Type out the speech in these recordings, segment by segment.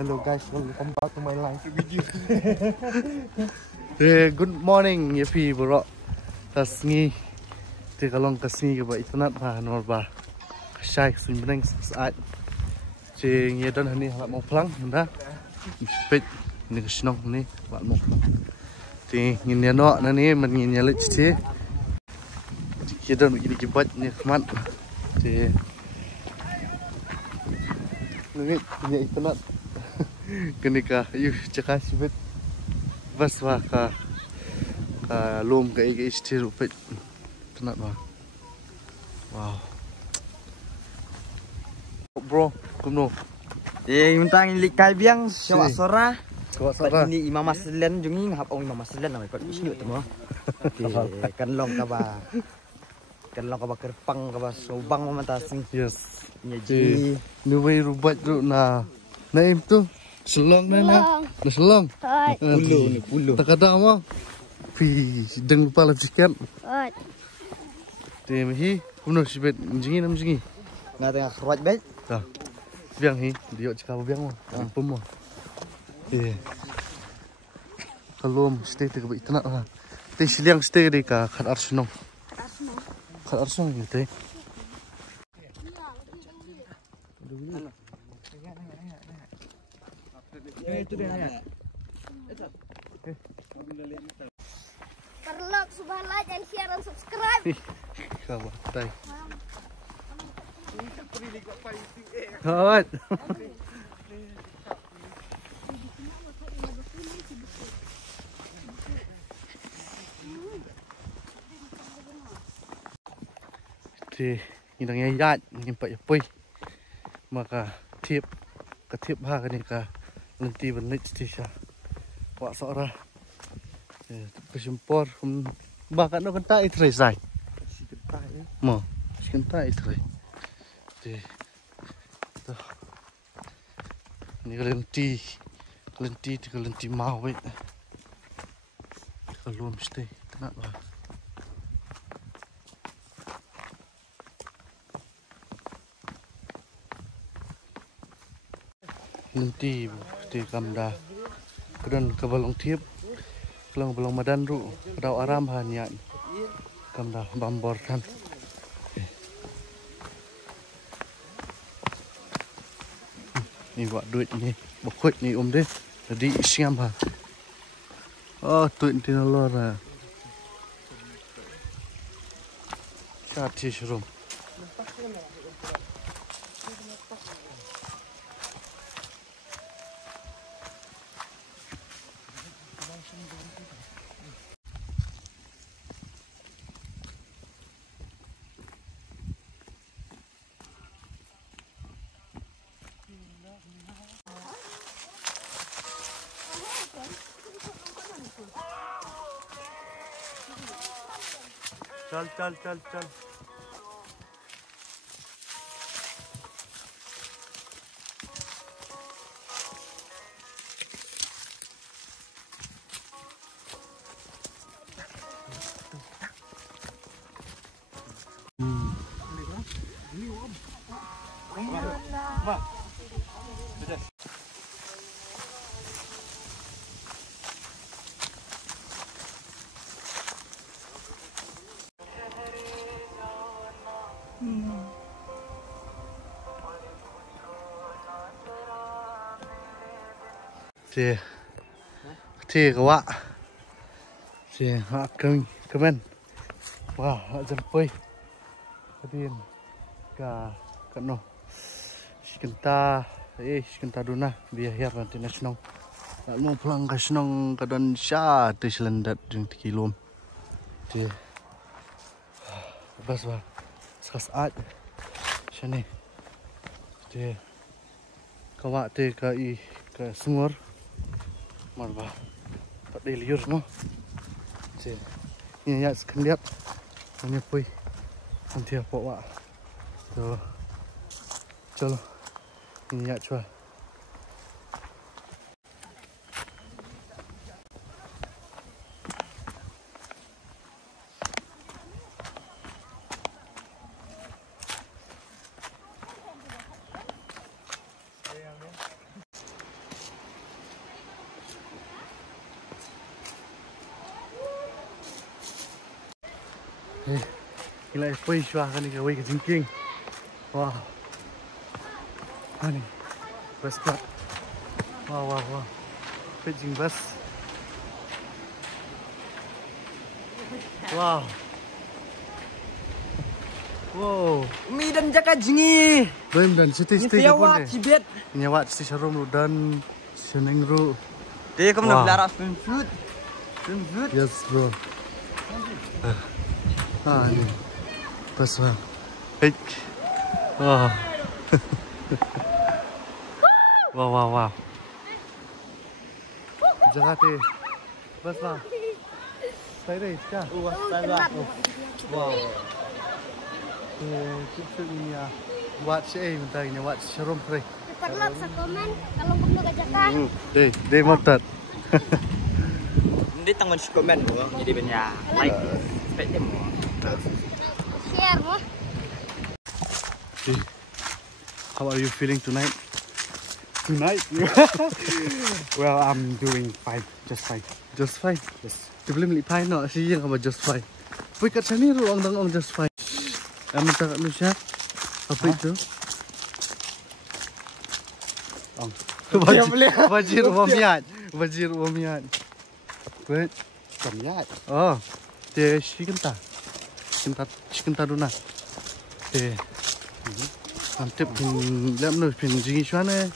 Hello guys, welcome back to my live video. Good morning, Yapi bro. Kasngi, kalong kasngi ba itanat ba norba. Kasay sunbeng saat. Cing yedan hani halap mau pulang, dah. Pet ni kesenong ni halap mau pulang. Cing ini no nani menginyalit cing. Yedan begini jebat ni kemat. Cing. Ni itanat. Kenika yuk cakap sibet bas wah ka lom ka ege istir upet tenat wah. Wow bro kumno mentang ilik kai biang syawak sora ini Imam Maslen jungi ngap ong Imam Maslen namai pat isnu temo kan long ka ba kerpang ka ba sobang mamantasing yes nyaji nuwe rubat tu na naim tu selong na selong puluh tak ada apa pi deng pala sikat te mi kumno sibet jingi nam jingi na tengah khruat bet ta biang hi dia cakap biang mo pum mo kalom stay te ka itna ha te siliang stay de ka khat arsenal gitu Perlu subhan like and share and subscribe. Kawan, tay. Kawan. Ini yang yat, ini pak yapoi. Maka ketip ha kan ka nanti belit stisha. Wak sora. Kesimpor bahkan no kenta itrai sai. Mo, kenta itrai. Ini kelenti mau wait. Kalau mesti tenat lah. Nanti di kamda kedan kebalong tiap kelang balong madan ru kedau aram hanya kamda bambor kan ni buat duit ni bokut ni deh jadi isiam ha oh duit di lor Shati room. चल thì các bạn thì họ comment wow họ dần phơi kemudian ka no skenta duna biar nanti nasional mau pulang ke senong kedan sya di selendat jeung 3 km thì bas ba saat sini thì các bạn thì ke sungur marba tak ada liur no ini ya sekendiap ini pui nanti apa wak tuh chalo ini ya coba Gila pui shwa kan ni kawai ke jingking. Wow. Ani. Bus plat. Wow. Pejing bus. Wow. Mi dan jaka jingi. Belum dan stay pun Nyawa Tibet. Nyawa si Sharom ru dan seneng ru. Dia kamu nak belara swim food. Yes bro. Ni. Bus bang. Hei. Wow. Jaga te. Bus bang. Stay deh, ya. Wow. Kita ni ya. Watch bentar ini watch Sharom pre. Perlok sa komen kalau kamu gajakan. Deh motot. Dia tanggung komen tu. Jadi banyak like, subscribe dia mu. Share mo. How are you feeling tonight? Well, I'm doing fine, just fine. Just fine. Yes. Dia boleh beli pie nak sih yang apa just fine. Pergi kat sini ru orang just fine. Amin tak lu siap. Apa itu? Bajir wamiat. Wait. Wamiat. Oh. Dia chicken taruna. Antep pin lem nu pin jingi shwane.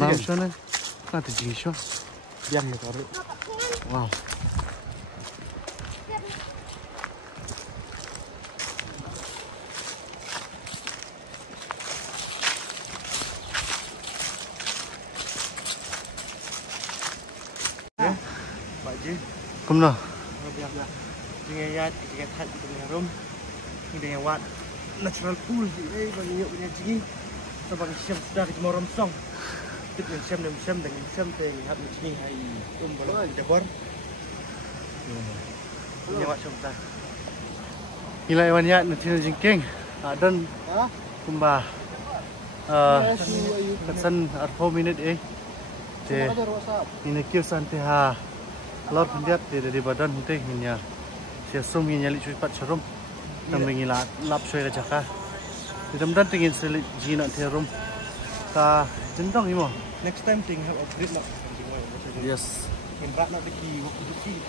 Nam shwane. Nanti jingi shwa. Biar ni taruh. Wow. Come nào. Dengan ya, dengan hat dengan rum. Ini dengan wat natural pool ini bagi yuk punya jigi. Sebab siam sudah kita mau romsong. Kita siam dengan siam teh hab jigi hai boleh kita buat. Ini wat sudah. Gila iwan ya nanti jingking. Dan kumbah. Kesan 4 minit Ini kiusan teh ha. Lor pendiat dari badan hunting hinya. Sia sum hinya li cepat serum. Tambing ilat lap soy ke jaka. Mudah-mudahan tingin selit jina terum. Ka jentong imo. Next time ting have upgrade nak. Yes. Berat nak pergi waktu cuci.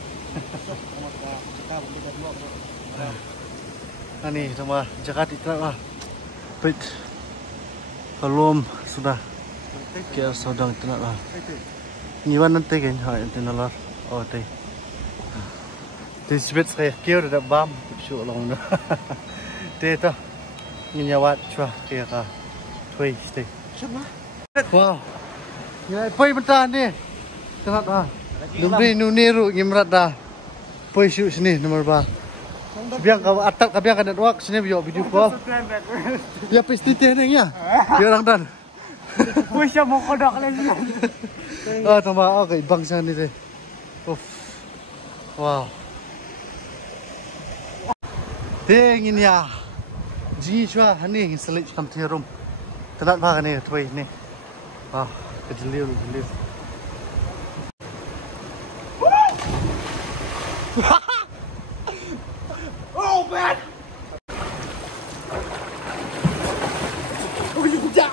Ani sama Jakarta itu lah. Pit. Belum sudah. Kira sedang tenat lah. Nyiwan nanti kan ha internal. Oh, teh. This bit saya kira ada bam, shoot long na. Teh tu, ini awat cua kira ka, tuai teh. Siapa? Wow, ni poi bentar ni, tengok ah. Lumbi nuniru ngimrat dah. Poi shoot sini nomor bar. Biar kau atap, biar kau network sini biar video call. Ya pasti teh ni ya. Biar orang dan. Poi siapa mau kodok lagi? Oh, tambah okay bangsa ni teh. Wow. Dingin ya. Ji chua hani selit kam tirum. Telat ba ni tuai ni. Wow, kejeliu. Oh man. Oh you dah.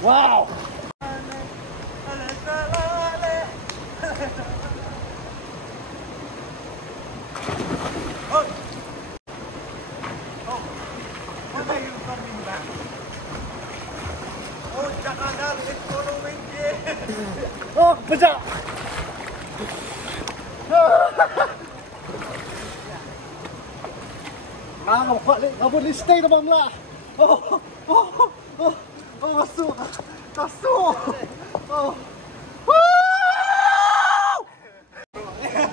Wow. Oh, pecah. Kamu kuat ni, kamu ni stay terbang lah. Oh, masuk.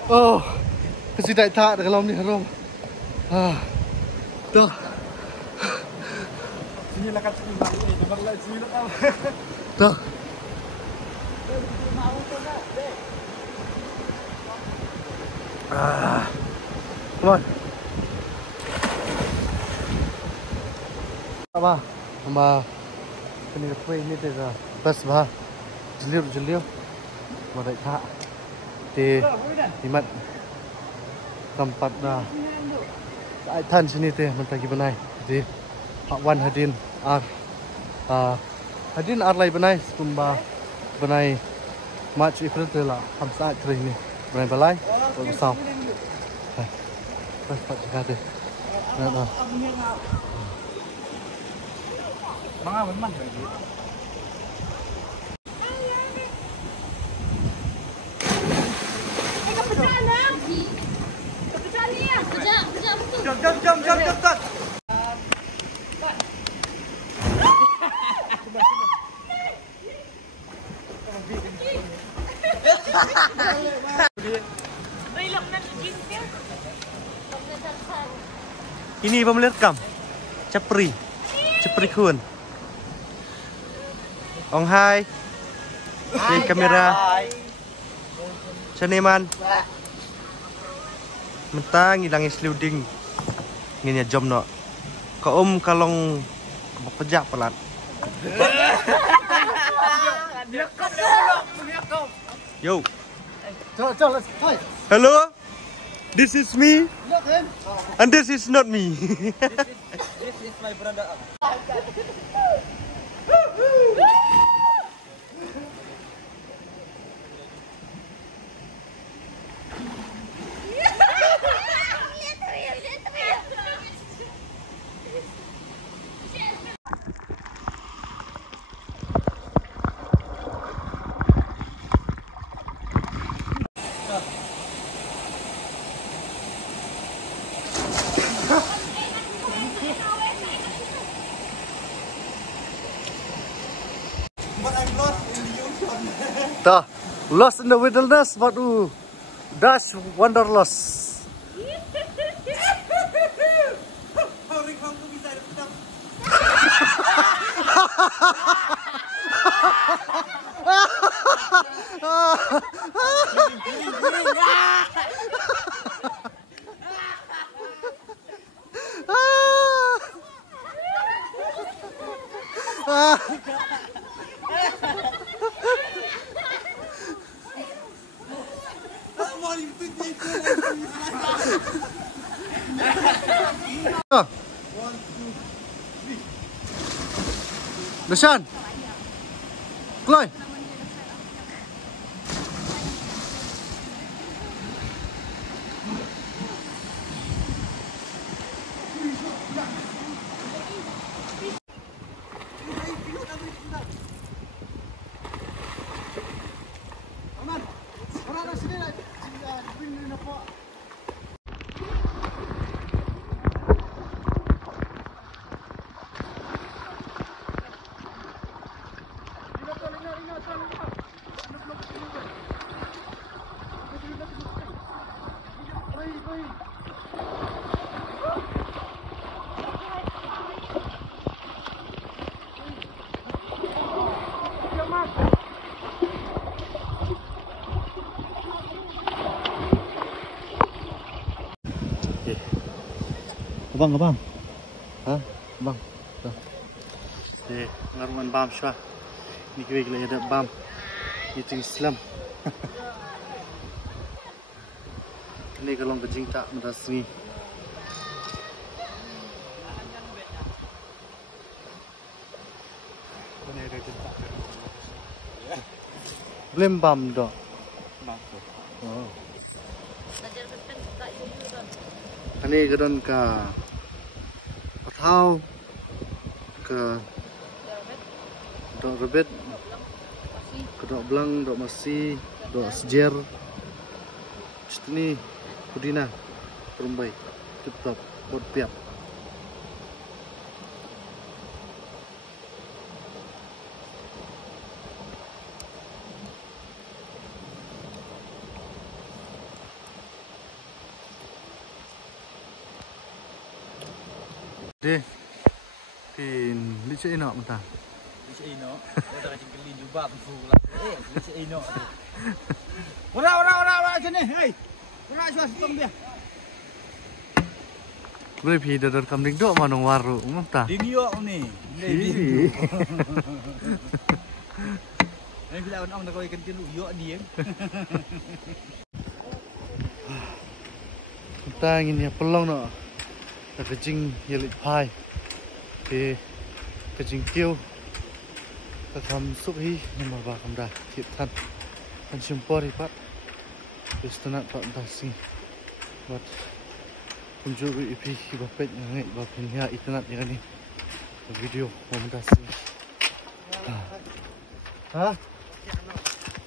Oh, kasi tak tak dalam ni harum. Tuh. Sini lah kat sini, terbang lah sini lah. Tuh. Come on. Apa? Sama ini kue ini deh bus bah. Jeliu. Mau naik kak. Di mat tempat dah. Tan sini teh mentagi benai. Jadi Pak Wan Hadin Hadin lagi benai sumba benai March April tu lah hamsa kerja ini benai balai bersau. Pas Pak jaga deh. Nah. Mga man. Jom. Ini pemelir kam. Cepri kun. Ong hai. Di kamera. Seniman. Mentang hilang sliding. Ngenya jom no. Ka kalong pejak pelat. Yo. Hello. This is me. And this is not me. This is my brother. Dah, lost in the wilderness, but dash wanderlust. Dashan, Chloe. Abang. Hah? Bang. Tuh. Ngaruman bam syah. Ni kira ada bam. Itu Islam. Ini kalau kejing tak merasmi. Belum bam dah. Oh. Ini gedon ke Patau ke Dok Rebet ke Dok Belang, Dok Masi, Dok Sejer. Ini Pudina Perumbai Tip-top Bot Piap. Deh, tin licin nak mentah. Licin no, dah kacang kelin. Pak Fulah. Si Ino. Ora sini, hei. Ora suas dia. Boleh pi dadar kambing dok manong waru, mantap. Ding yo ni. Ih. Ini bila orang nak kau ikan tilu yo dia. Ta ngin ya pelong no. Ta kejing yelit pai. Ke kejing tiêu. Ta kam suk hi nama ba kam da tip tan. Kan simpor hi pat. Istunat pat ta sing. But kunjuk ipi bapet ngai bapin ya itunat ya ni. Video mau ta sing. Hah?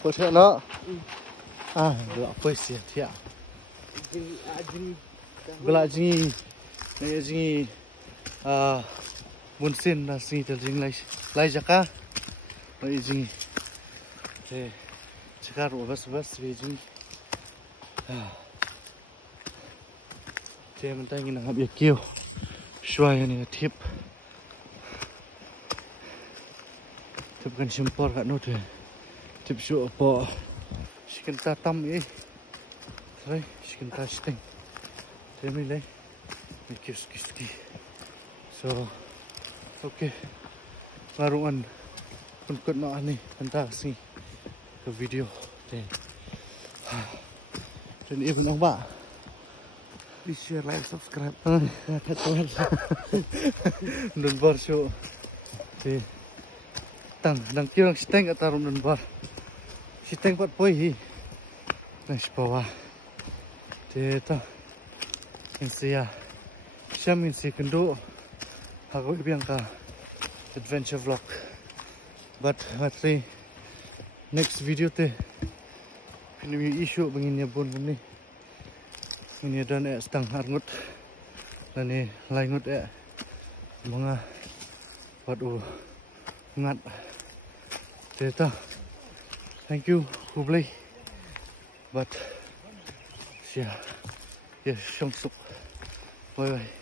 Có thể nó lọ phơi xịt thiạ lại gì này gì muốn xin là gì thì gì lại chắc á vậy gì thì chắc là rồi bớt vì gì thì mình tay như là bị kêu xoay này thiếp kan simpor kat note tip show apa sikenta tam ni sai sikenta sting demi lei ski so okay warungan pun no ani tentang si ke video dan even ang ba please share like subscribe dan bar show Dang kirang siteng atarum dan bar siteng pat poi hi nice bawa teta insia shamin si kendo aku biang ka adventure vlog but matri next video te ini issue bengin bun ni ini dan stang harngut dan ni laingut mga padu ngat Teta, thank you, Hubley. But, yeah, Bye bye.